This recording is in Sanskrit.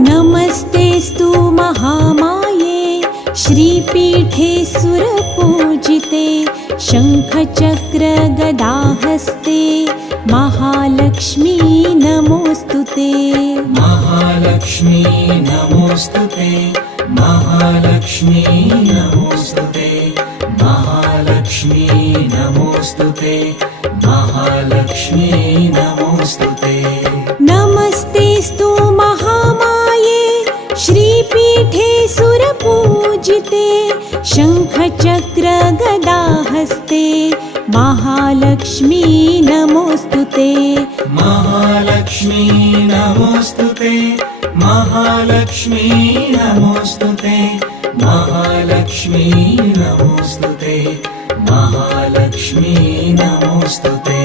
नमस्तेस्तु महामाये श्रीपीठे सुरपूजिते शङ्खचक्रगदाहस्ते महालक्ष्मी नमोऽस्तुते। महालक्ष्मी नमोऽस्तुते, महालक्ष्मी नमोऽस्तुते, महालक्ष्मी नमोऽस्तुते, महालक्ष्मी नमोऽस्तुते। नमस्तेस्तु महामाये श्रीपीठे सुरपूजिते शङ्खचक्रगदाहस्ते महालक्ष्मी नमोऽस्तुते। महालक्ष्मी नमोऽस्तुते, महालक्ष्मी नमोऽस्तुते, महालक्ष्मी नमोऽस्तुते, महालक्ष्मी नमोऽस्तुते।